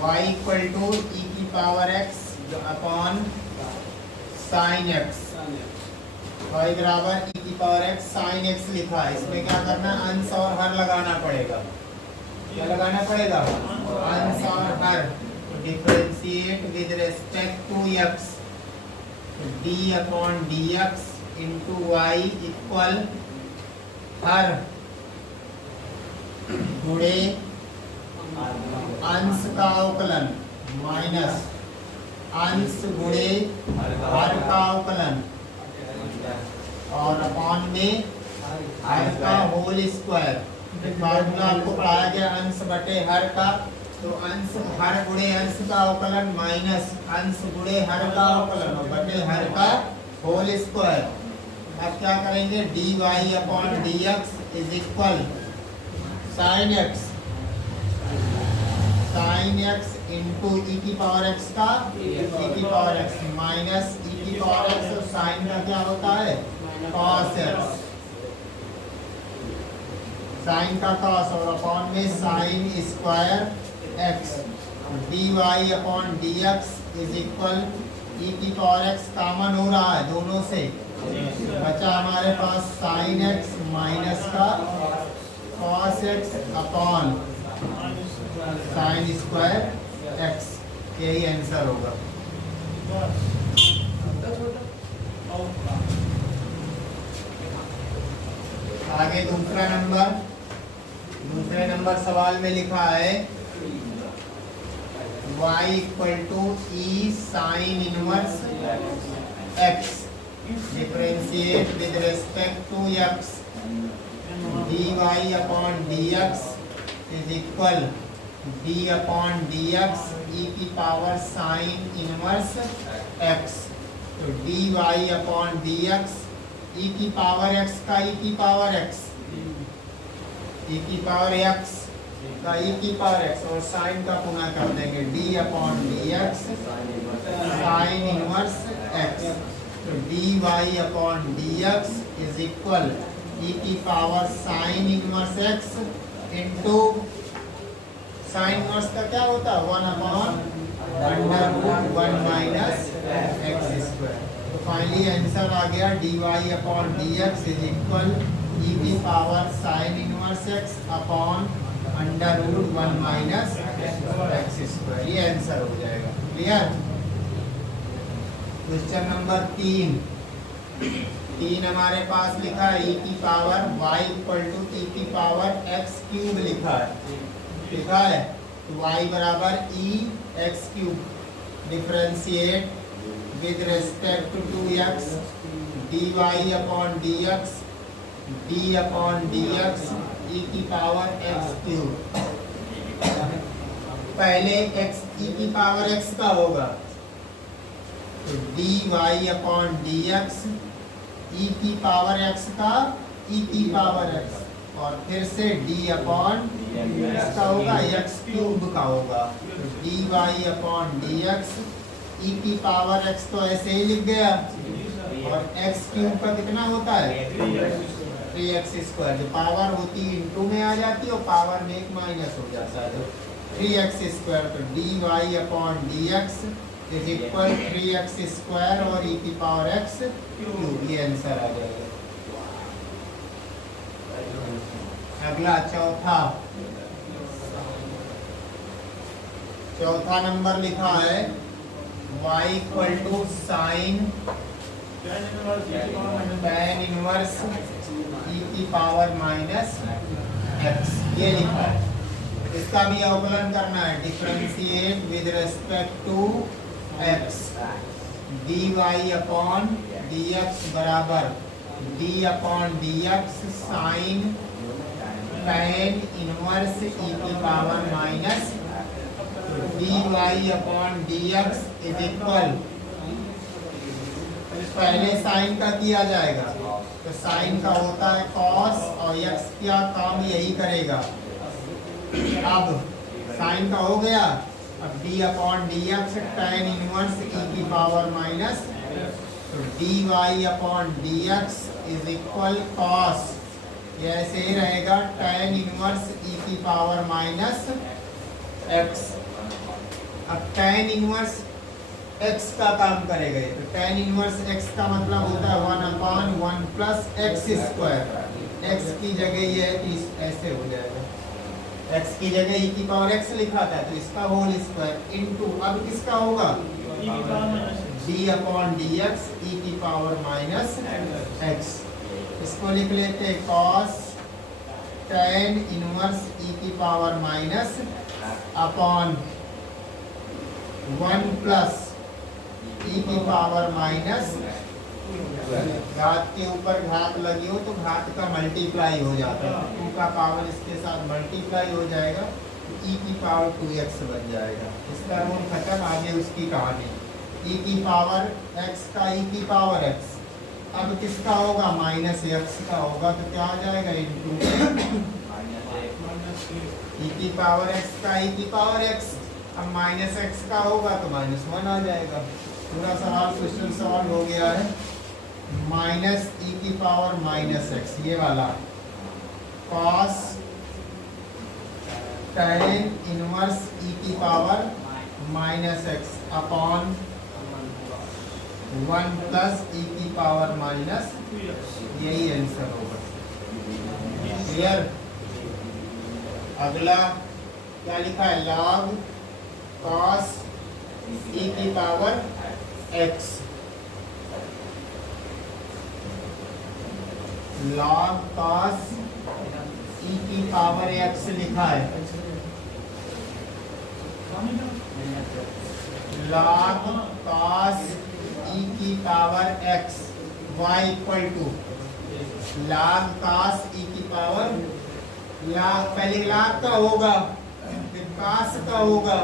y equal to ई की power x upon sign x, y बराबर ई की पावर x साइन x लिखा है। इसमें क्या करना है, अंश और हर लगाना पड़ेगा। क्या लगाना पड़ेगा, अंश और हर। Differentiate with respect to x, d upon dx into Y equal हर गुणे अंश का अवकलन माइनस अंश गुणे हर का अवकलन और अपॉन में हर का होल स्क्वायर। फार्मूला आपको पाया गया अंश बटे हर का, तो अंश हर गुणे अंश का अवकलन माइनस अंश गुणे हर का अवकलन और बटे हर का होल स्क्वायर। अब क्या करेंगे, dy upon dx is equal sine x into E की पावर x का e की पावर x माइनस ई की पावर x और साइन का क्या होता है, cos x, साइन का cos और अपॉन में sine square x। dy upon dx is equal E की पावर x कॉमन हो रहा है दोनों से, बचा हमारे पास साइन x माइनस का cos x upon sine square x। यही आंसर होगा। आगे दूसरे नंबर सवाल में लिखा है y equal to e sine inverse x, differentiate with respect to x, dy upon dx is equal d upon dx e की पावर साइन इनवर्स x। तो dy अपॉन dx e की पावर x का e की power x, e की power x का e की power x और sine का पुनः कर देंगे d upon dx sine inverse x। तो dy upon dx is equal e की power sine inverse x into sine inverse का क्या होता है, 1 upon under root 1 minus X square. तो फाइनली आंसर आ गया dy upon dx is equal e की power sine inverse x upon under root 1 minus X square. ये answer हो जाएगा। क्लियर। क्वेश्चन नंबर 3 हमारे पास लिखा है e की power y equal to e की पावर x क्यूब लिखा है y बराबर e x cube, differentiate with respect to x, dy upon dx d upon dx e की पावर x क्यूब। पहले x e की पावर x का होगा, तो dy अपॉन dx e की पावर x का e की पावर x और फिर से d अपॉन x का होगा, x क्यूब का होगा। तो dy अपॉन dx e की पावर x तो ऐसे ही लिख गया और x क्यूब का कितना होता है, 3x स्क्वायर। जो पावर होती है इंटू में आ जाती है और पावर में एक माइनस हो जाता है, तो 3x स्क्वायर। तो dy upon dx is equal 3x square और e की पावर x क्यूब। ये आंसर आ जाएगा। अगला चौथा नंबर लिखा है y equal to sine tan inverse e की पावर माइनस x। ये लिखा है, इसका भी अवकलन करना है। Differentiate with respect to x, dy upon dx बराबर d upon dx sine tan inverse e की power minus dy upon dx is equal, पहले साइन का किया जाएगा, तो साइन का होता है cos और x क्या काम यही करेगा। अब साइन का हो गया, अब d upon dx tan inverse e की पावर माइनस, तो dy upon dx is equal cos, ये ऐसे ही रहेगा tan इनवर्स e की पावर माइनस x। अब tan इनवर्स x का काम करेगा ये, तो tan इनवर्स x का मतलब होता है 1/1 प्लस एक्स स्क्वायर। x की जगह ये है तो ऐसे हो जाएगा, x की जगह e की पावर x लिखा था तो इसका होल स्क्वायर इनटू अब किसका होगा d/dx e की पावर माइनस x। इसको लिख लेते हैं cos tan इनवर्स e की power minus upon 1 plus e की पावर माइनस, घात के ऊपर घात लगी हो तो घात का मल्टीप्लाई हो जाता है, 2 का पावर इसके साथ मल्टीप्लाई हो जाएगा तो e की पावर 2x बन जाएगा। इसका रूल खत्म, आगे उसकी कहानी। e की पावर x का e की पावर x, अब किसका होगा माइनस x का होगा तो क्या आ जाएगा इनटू e की पावर x का e की पावर x, अब माइनस x का होगा तो -1 आ जाएगा। पूरा सवाल क्वेश्चन सॉल्व हो गया है। माइनस e की पावर माइनस x ये वाला cos tan इनवर्स e की power minus x upon 1 plus e की पावर माइनस, यही आंसर होगा। क्लियर। अगला क्या लिखा है log cos e की power x, log cos e की पावर x लिखा है, log cos e की power x y equal to log cos e की पावर, log पहले log का होगा फिर cos का होगा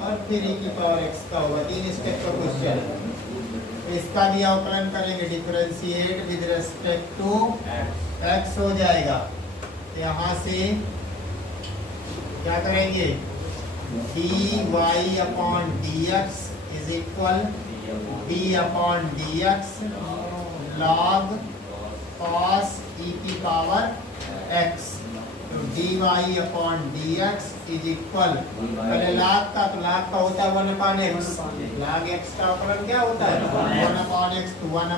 और फिर e की पावर x का होगा, 3 स्टेप का क्वेश्चन है। इसका भी अवकलन करेंगे, differentiate with respect to x हो जाएगा। यहाँ से क्या करेंगे dy upon dx is equal d upon dx log cos e की पावर x, तो dy upon dx is equal, पहले लाग का तो लाग का होता है 1/x, लाग x का अवकलन क्या होता है 1/x, तो 1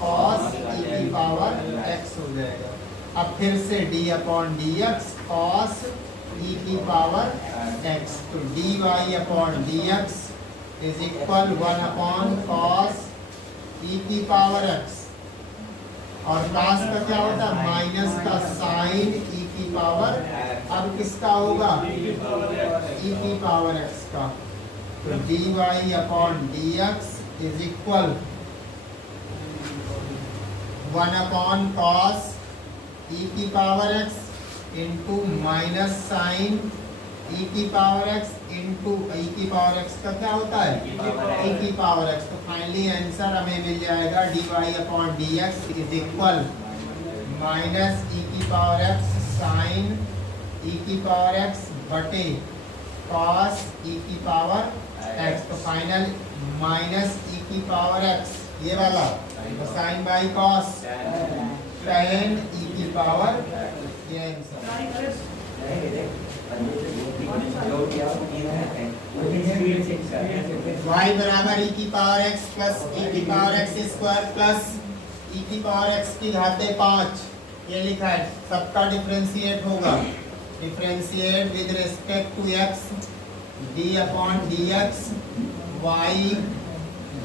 cos e की पावर x हो जाएगा। अब फिर से d upon dx cos e की पावर x, तो dy upon dx is equal 1 cos e की पावर x, और cos का क्या होता है माइनस का साइन e की पावर, अब किसका होगा e की पावर x का, तो dy upon dx is equal 1 cos e की power x into minus sine e की पावर x इंटू e की पावर x का क्या होता है e की पावर x, तो फाइनली आंसर हमें मिल जाएगा dy upon dx is equal minus e की पावर x साइन e की पावर x बटे cos e की पावर x, तो फाइनल माइनस e की पावर x ये वाला, तो sine by cos tan e की पावर, ये आंसर। y बराबर e की पावर x प्लस e की power x square plus e की पावर x की घाते 5, ये लिखा है। सबका डिफरेंशिएट होगा, differentiate with respect to x d upon dx y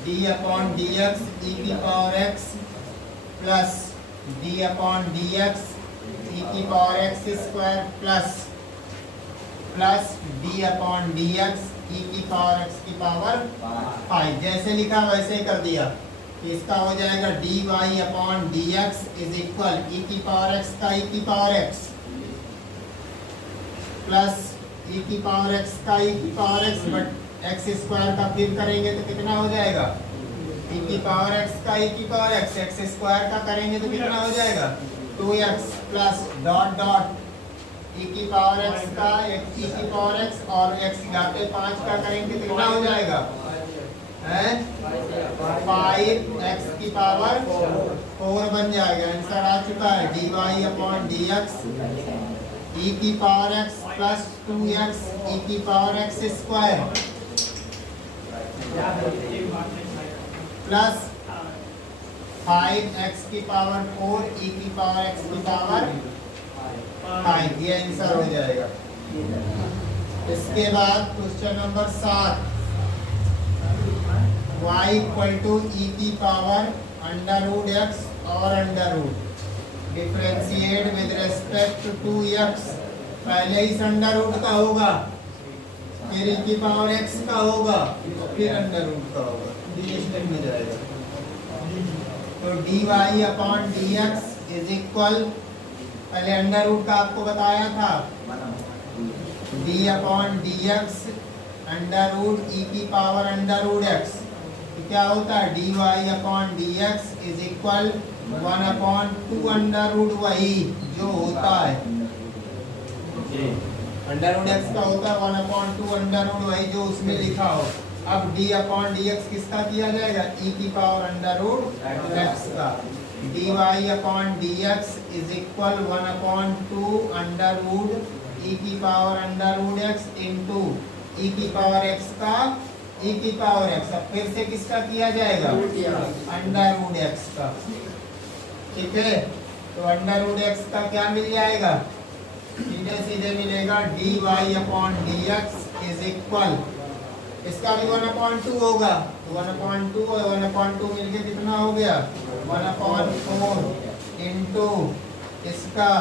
d upon dx e की power x plus d upon dx e की power x square plus d upon dx e की power x की power 5, जैसे लिखा वैसे ही कर दिया। इसका हो जाएगा dy upon dx is equal e की पावर x का e की पावर x प्लस e की पावर x का e की power x but x square का फिर करेंगे तो कितना हो जाएगा e की पावर x का e की पावर x स्क्वायर का करेंगे तो कितना हो जाएगा 2x plus dot dot e की पावर x का e की पावर x और x घाते 5 का करेंगे तो कितना हो जाएगा 5x की पावर 4 बन जाएगा। आंसर आ चुका है dy अपॉन dx e की power x plus 2x e की power x square plus 5x की पावर 4 e की पावर x की पावर 5, ये आंसर हो जाएगा। इसके बाद question number 7, y equal to e की पावर अंडर रूट x और under root differentiate with respect to x। पहले ही अंडर रूट का होगा, फिर e की पावर x का होगा, फिर अंडर रूट का होगा, डिवीजन में जाएगा। तो dy upon dx is equal, पहले अंडर रूट का आपको बताया था, d upon dx under root e की पावर अंडर रूट x, तो क्या होता है dy upon dx is equal 1 upon 2 under root वही जो होता है अंडर रूट x का होता है 1 अपॉन 2 अंडर रूट वही जो उसमें लिखा हो। अब d अपॉन dx किसका किया जाएगा, e की पावर अंडर रूट x का। dy upon dx is equal 1 upon 2 under root e की power under root x into e की पावर x का e की पावर x। अब फिर से किसका किया जाएगा, अंडर रूट x का। ठीक है, तो अंडर रूट x का क्या मिल जाएगा, सीधे सीधे मिलेगा dy upon dx is equal, इसका भी 1 अपॉन 2 होगा, तो 1 अपॉन 2 और 1 अपॉन 2 मिलके कितना हो गया 1 अपॉन 4 इंटू इसका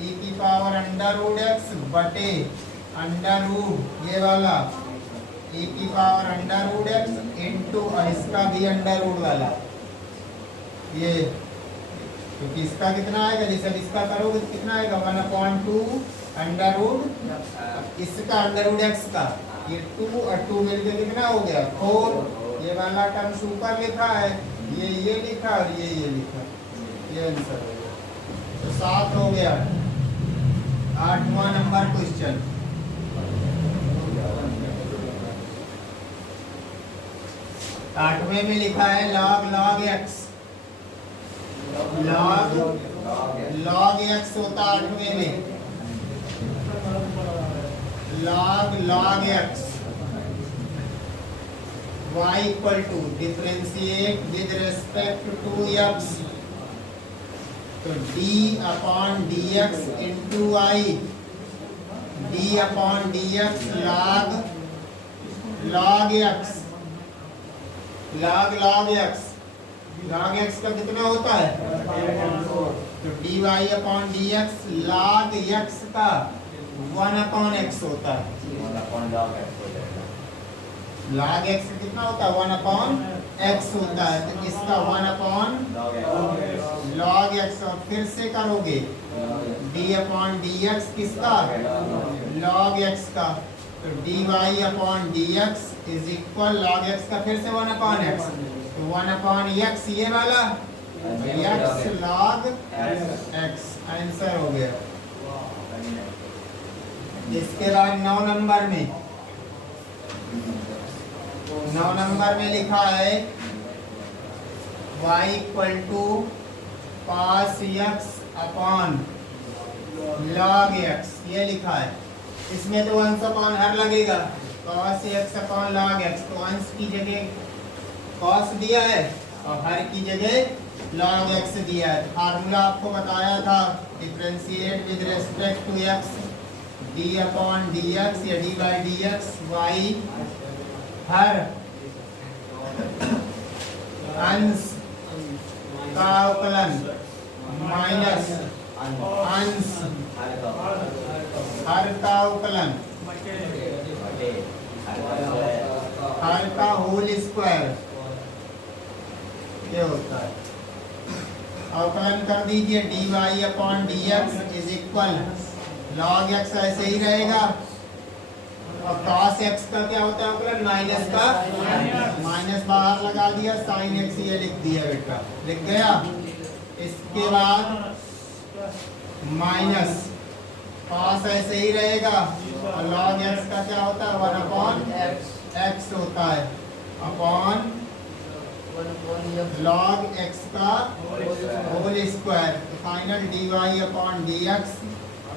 e की पावर अंडर रूट x बटे अंडर रूट ये वाला e की power under root x into और इसका भी अंडर रूट वाला ये, क्योंकि इसका कितना आएगा, जैसे इसका करोगे तो कितना आएगा 1 अपॉन 2 अंडर रूट इसका अंडर रूट x का, ये 2 और 2 मिलके कितना हो गया 4, ये वाला टर्म ऊपर लिखा है, ये लिखा और ये लिखा, ये आंसर हो गया। तो 7 हो गया। 8वां नंबर क्वेश्चन, आठवें में लिखा है log x, log x होता है 8वें में log x, y equal to differentiate with respect to x, तो d upon dx into y, d upon dx log x, log x का कितना होता है, तो dy upon dx log x का 1 अपॉन x होता है, log x कितना होता है 1 अपॉन x होता है, तो इसका 1 अपॉन log x, और फिर से करोगे d अपॉन dx किसका log x का, तो dy upon dx is equal log x का फिर से 1 अपॉन x, तो 1 अपॉन x ये वाला x log x, आंसर हो गया। इसके बाद 9 नंबर में लिखा है y equal to cos x upon log x, ये लिखा है, इसमें तो अंश अपॉन हर लगेगा, cos x upon log x, तो अंश की जगह cos दिया है और हर की जगह log x दिया है। फार्मूला आपको बताया था, differentiate with respect to x, d upon dx या d बाई dx, y हर अंश का अवकलन माइनस अंश हर का अवकलन हर का होल स्क्वायर, ये होता है। अवकलन कर दीजिए dy upon dx is equal log x ऐसे ही रहेगा, और cos x का क्या होता है अवकलन, माइनस का माइनस बाहर लगा दिया, sin x ये लिख दिया बेटा, लिख गया। इसके बाद माइनस cos ऐसे ही रहेगा, और log x का क्या होता है 1 अपॉन x होता है, अपॉन log x का whole square, final dy upon dx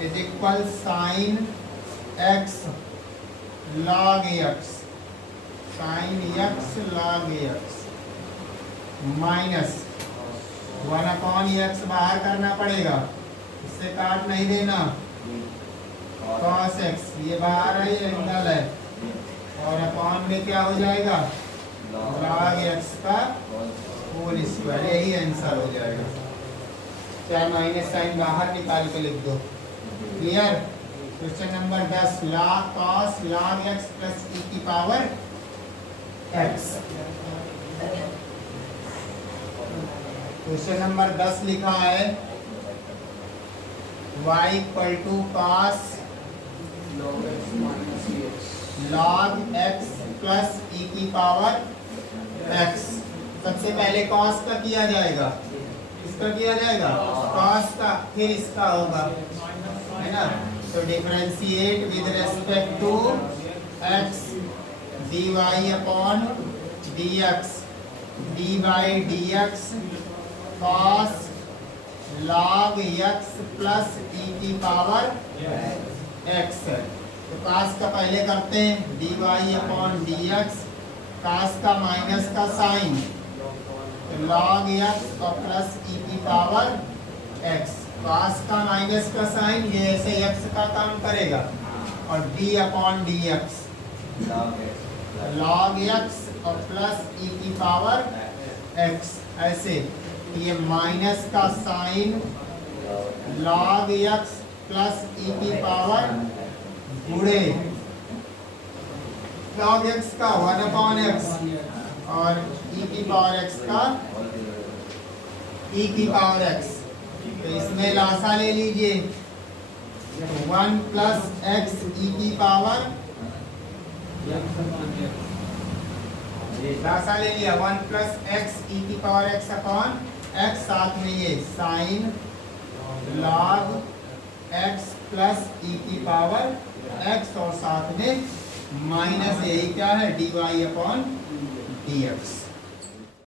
is equal sin x log x, sine X log X minus 1/x बाहर करना पड़ेगा, इससे काट नहीं देना, cos x ये बाहर है, ये एंगल है, और अपॉन में क्या हो जाएगा log x का होल स्क्वायर, यही आंसर हो जाएगा। चाहे माइनस साइन बाहर निकाल के लिख दो। Clear. Question number 10 log cos log x plus e की पावर x। क्वेश्चन नंबर 10 लिखा है y equal to cos log x plus e की पावर x। सबसे पहले cos का किया जाएगा, इसका किया जाएगा cos का, फिर इसका होगा, है ना। तो differentiate with respect to x dy upon dx dy dx cos log x plus e की पावर x है। तो cos का पहले करते हैं, dy अपॉन dx, cos का माइनस का साइन, log x और प्लस e की पावर x। cos का माइनस का साइन ये ऐसे x का काम करेगा, और d upon dx log x और प्लस e की पावर x, ऐसे ये माइनस का sine log x plus e की पावर गुणे log x का 1/x और e की पावर x का e की पावर x। तो इसमें लासा ले लीजिए, 1 प्लस x e की पावर, लासा ले लिया 1 प्लस x e की पावर x अपॉन x, साथ में ये sine log x plus e की पावर x, और साथ में माइनस यही क्या है dy अपॉन dx।